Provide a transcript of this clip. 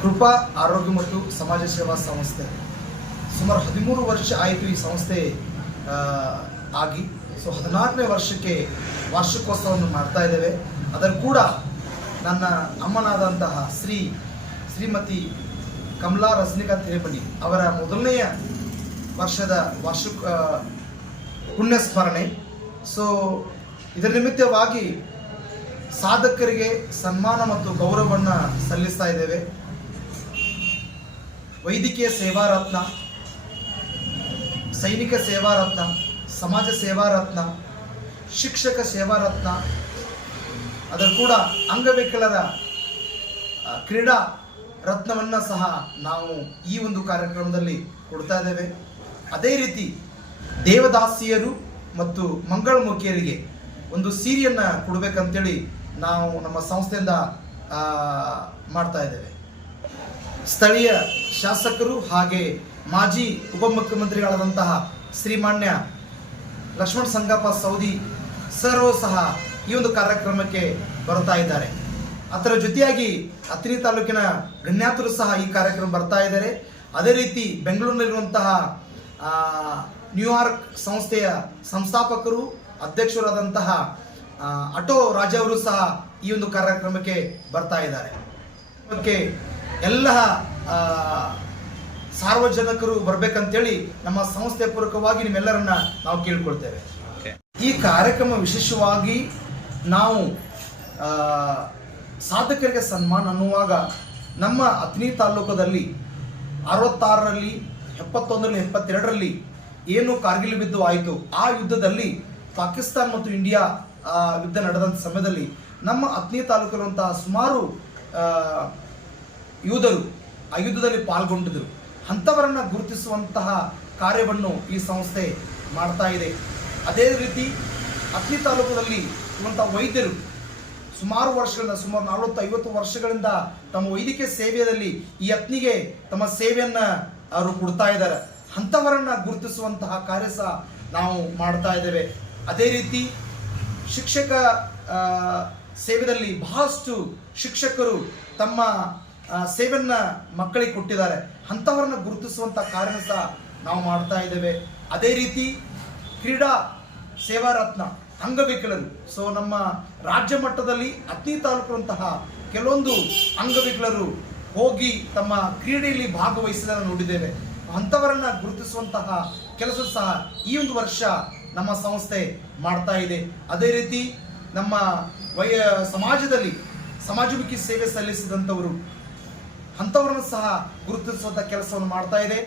ಕೃಪಾ ಆರೋಗ್ಯ ಮತ್ತು ಸಮಾಜ ಸೇವಾ ಸಂಸ್ಥೆ ಸುಮಾರು 13 ವರ್ಷ ಆಯಿತು ಈ ಸಂಸ್ಥೆ ಆಗಿ. ಸೊ 14ನೇ ವರ್ಷಕ್ಕೆ ವಾರ್ಷಿಕೋತ್ಸವವನ್ನು ಮಾಡ್ತಾ ಇದ್ದೇವೆ. ಅದರ ಕೂಡ ನನ್ನ ಅಮ್ಮನಾದಂತಹ ಶ್ರೀಮತಿ ಕಮಲಾ ರಜನಿಕಾಂತ್ ಹಿರೇಮನಿ ಅವರ ಮೊದಲನೆಯ ವರ್ಷದ ವಾರ್ಷಿಕ ಪುಣ್ಯ ಸ್ಮರಣೆ. ಸೊ ಇದರ ನಿಮಿತ್ತವಾಗಿ ಸಾಧಕರಿಗೆ ಸನ್ಮಾನ ಮತ್ತು ಗೌರವವನ್ನು ಸಲ್ಲಿಸ್ತಾ ಇದ್ದೇವೆ. ವೈದ್ಯಕೀಯ ಸೇವಾ ರತ್ನ, ಸೈನಿಕ ಸೇವಾ ರತ್ನ, ಸಮಾಜ ಸೇವಾ ರತ್ನ, ಶಿಕ್ಷಕ ಸೇವಾ ರತ್ನ, ಅದರ ಕೂಡ ಅಂಗವಿಕಲರ ಕ್ರೀಡಾ ರತ್ನವನ್ನು ಸಹ ನಾವು ಈ ಒಂದು ಕಾರ್ಯಕ್ರಮದಲ್ಲಿ ಕೊಡ್ತಾ ಇದ್ದೇವೆ. ಅದೇ ರೀತಿ ದೇವದಾಸಿಯರು ಮತ್ತು ಮಂಗಳಮುಖಿಯರಿಗೆ ಒಂದು ಸೀರೆಯನ್ನು ಕೊಡಬೇಕಂತೇಳಿ ನಾವು ನಮ್ಮ ಸಂಸ್ಥೆಯಿಂದ ಮಾಡ್ತಾ ಇದ್ದೇವೆ. ಸ್ಥಳೀಯ ಶಾಸಕರು ಹಾಗೆ ಮಾಜಿ ಉಪಮುಖ್ಯಮಂತ್ರಿಗಳಾದಂತಹ ಶ್ರೀಮಾನ್ಯ ಲಕ್ಷ್ಮಣ ಸಂಗಪ್ಪ ಸೌದಿ ಸರ್ ಸಹ ಈ ಒಂದು ಕಾರ್ಯಕ್ರಮಕ್ಕೆ ಬರ್ತಾ ಇದ್ದಾರೆ. ಅದರ ಜೊತೆಯಾಗಿ ಅತ್ನಿ ತಾಲೂಕಿನ ಗಣ್ಯಾತರು ಸಹ ಈ ಕಾರ್ಯಕ್ರಮ ಬರ್ತಾ ಇದ್ದಾರೆ. ಅದೇ ರೀತಿ ಬೆಂಗಳೂರಿನಲ್ಲಿರುವಂತಹ ನ್ಯೂಯಾರ್ಕ್ ಸಂಸ್ಥೆಯ ಸಂಸ್ಥಾಪಕರು ಅಧ್ಯಕ್ಷರಾದಂತಹ ಆಟೋ ರಾಜ ಅವರು ಸಹ ಈ ಒಂದು ಕಾರ್ಯಕ್ರಮಕ್ಕೆ ಬರ್ತಾ ಇದ್ದಾರೆ. ಅದಕ್ಕೆ ಎಲ್ಲ ಸಾರ್ವಜನಿಕರು ಬರಬೇಕಂತೇಳಿ ನಮ್ಮ ಸಂಸ್ಥೆ ಪೂರ್ವಕವಾಗಿ ನಿಮ್ಮೆಲ್ಲರನ್ನ ನಾವು ಕೇಳ್ಕೊಳ್ತೇವೆ. ಈ ಕಾರ್ಯಕ್ರಮ ವಿಶೇಷವಾಗಿ ನಾವು ಸಾಧಕರಿಗೆ ಸನ್ಮಾನ ಅನ್ನುವಾಗ ನಮ್ಮ ಅತ್ನಿ ತಾಲೂಕದಲ್ಲಿ 66ರಲ್ಲಿ 71ರಲ್ಲಿ 72ರಲ್ಲಿ ಏನು ಕಾರ್ಗಿಲ್ ಯುದ್ಧ ಆಯಿತು, ಆ ಯುದ್ಧದಲ್ಲಿ ಪಾಕಿಸ್ತಾನ ಮತ್ತು ಇಂಡಿಯಾ ಯುದ್ಧ ನಡೆದಂಥ ಸಮಯದಲ್ಲಿ ನಮ್ಮ ಅತ್ನಿ ತಾಲೂಕಿರುವಂತಹ ಸುಮಾರು ಯೋಧರು ಆ ಯುದ್ಧದಲ್ಲಿ ಪಾಲ್ಗೊಂಡಿದ್ದರು. ಅಂಥವರನ್ನು ಗುರುತಿಸುವಂತಹ ಕಾರ್ಯವನ್ನು ಈ ಸಂಸ್ಥೆ ಮಾಡ್ತಾ ಇದೆ. ಅದೇ ರೀತಿ ಅತ್ನಿ ತಾಲೂಕದಲ್ಲಿ ಇರುವಂತಹ ವೈದ್ಯರು ಸುಮಾರು ವರ್ಷಗಳಿಂದ, ಸುಮಾರು 40-50 ವರ್ಷಗಳಿಂದ ತಮ್ಮ ವೈದ್ಯಕೀಯ ಸೇವೆಯಲ್ಲಿ ಈ ಅತ್ನಿಗೆ ತಮ್ಮ ಸೇವೆಯನ್ನು ಅವರು ಕೊಡ್ತಾ ಇದ್ದಾರೆ. ಅಂಥವರನ್ನು ಗುರುತಿಸುವಂತಹ ಕಾರ್ಯ ಸಹ ನಾವು ಮಾಡ್ತಾ ಇದ್ದೇವೆ. ಅದೇ ರೀತಿ ಶಿಕ್ಷಕ ಸೇವೆಯಲ್ಲಿ ಬಹಳಷ್ಟು ಶಿಕ್ಷಕರು ತಮ್ಮ ಸೇವೆಯನ್ನು ಮಕ್ಕಳಿಗೆ ಕೊಟ್ಟಿದ್ದಾರೆ. ಅಂಥವರನ್ನು ಗುರುತಿಸುವಂಥ ಕಾರ್ಯ ಸಹ ನಾವು ಮಾಡ್ತಾ ಇದ್ದೇವೆ. ಅದೇ ರೀತಿ ಕ್ರೀಡಾ ಸೇವಾ ರತ್ನ ಅಂಗವಿಕಲರು. ಸೊ ನಮ್ಮ ರಾಜ್ಯ ಮಟ್ಟದಲ್ಲಿ ಅತ್ನಿ ತಾಲೂಕಿನಂತಹ ಕೆಲವೊಂದು ಅಂಗವಿಕಲರು ಹೋಗಿ ತಮ್ಮ ಕ್ರೀಡೆಯಲ್ಲಿ ಭಾಗವಹಿಸಿದ ನೋಡಿದ್ದೇವೆ. ಅಂಥವರನ್ನು ಗುರುತಿಸುವಂತಹ ಕೆಲಸ ಸಹ ಈ ಒಂದು ವರ್ಷ ನಮ್ಮ ಸಂಸ್ಥೆ ಮಾಡ್ತಾ ಇದೆ. ಅದೇ ರೀತಿ ನಮ್ಮ ಸಮಾಜದಲ್ಲಿ ಸಮಾಜಮುಖಿ ಸೇವೆ ಸಲ್ಲಿಸಿದಂಥವರು ಅಂಥವರನ್ನು ಸಹ ಗುರುತಿಸುವಂಥ ಕೆಲಸವನ್ನು ಮಾಡ್ತಾ ಇದೆ.